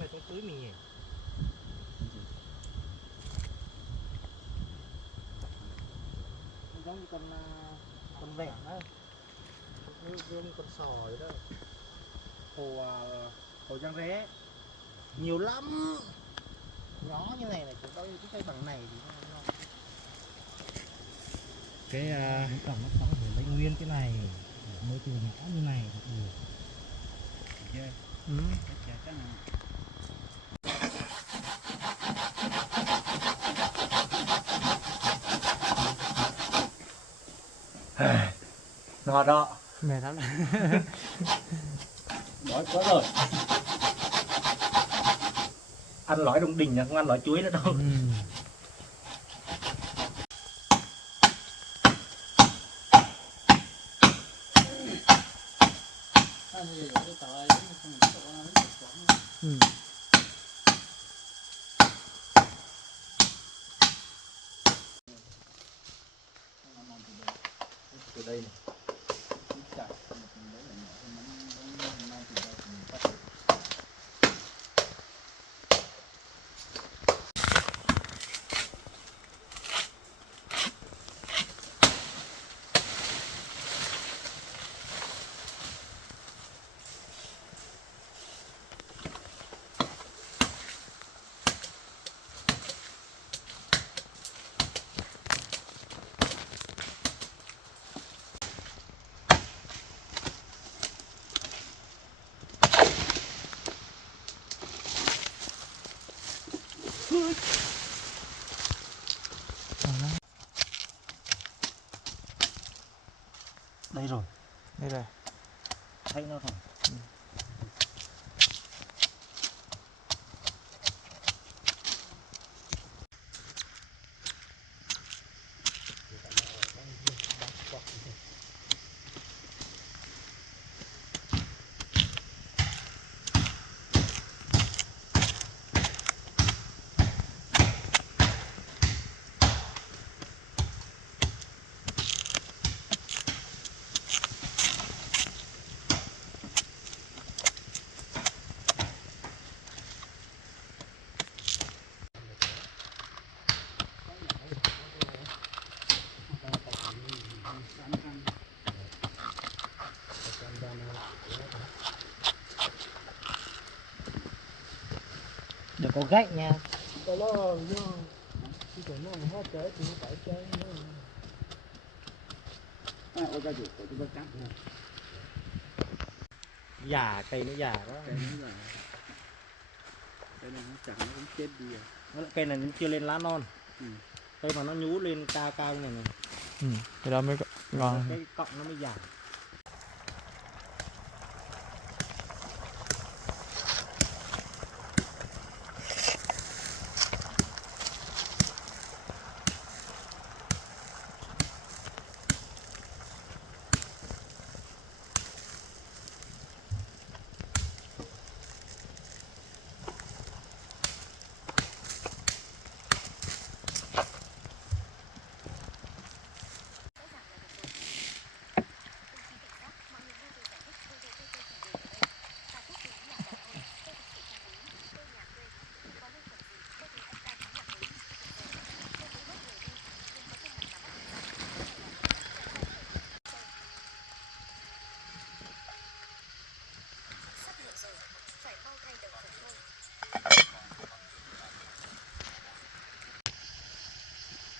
này trong túi mình nhỉ. Giống như con vẹn đó, như con sò vậy đó. Hồ Giang Ré nhiều lắm, nhỏ như này này chúng tôi cái cây bằng này thì nó ngon. Cái trồng nó sống phải lấy nguyên cái này mới từ nhỏ như này thật nhiều. Ngọt đó. Mệt lắm. Đói quá rồi. Ăn lõi Đông Đình không ăn lõi chuối nữa đâu. Từ đây này. Đây rồi. Đây rồi. Thấy nó rồi. Đừng có gãy nha. Già cây nó già quá. Cây này nó chẳng nó cũng chết đi rồi. Cây này nó chưa lên lá non. Cây mà nó nhú lên cao cao như này. Cái đó mới ngon. Cái cọng nó mới già.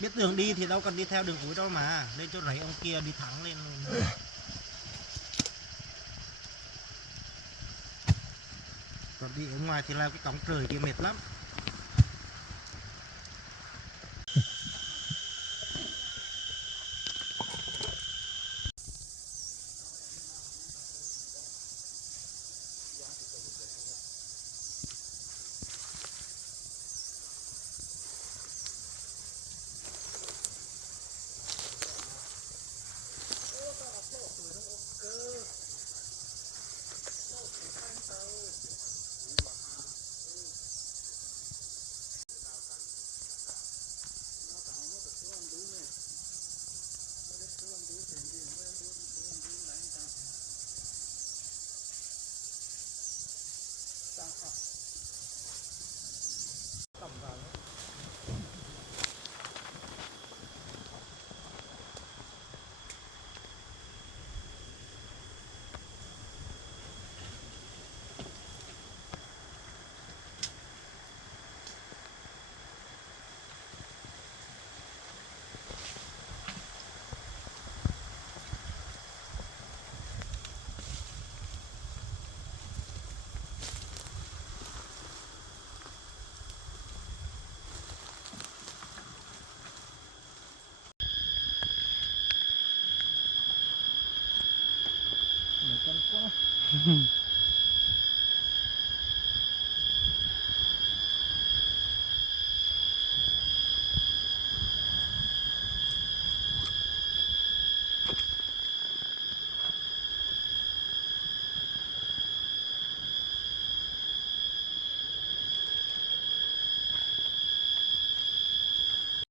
Biết đường đi thì đâu cần đi theo đường núi đâu mà. Lên chỗ rẫy ông kia đi thẳng lên luôn. Còn đi ở ngoài thì leo cái cổng trời kia mệt lắm. Ừ.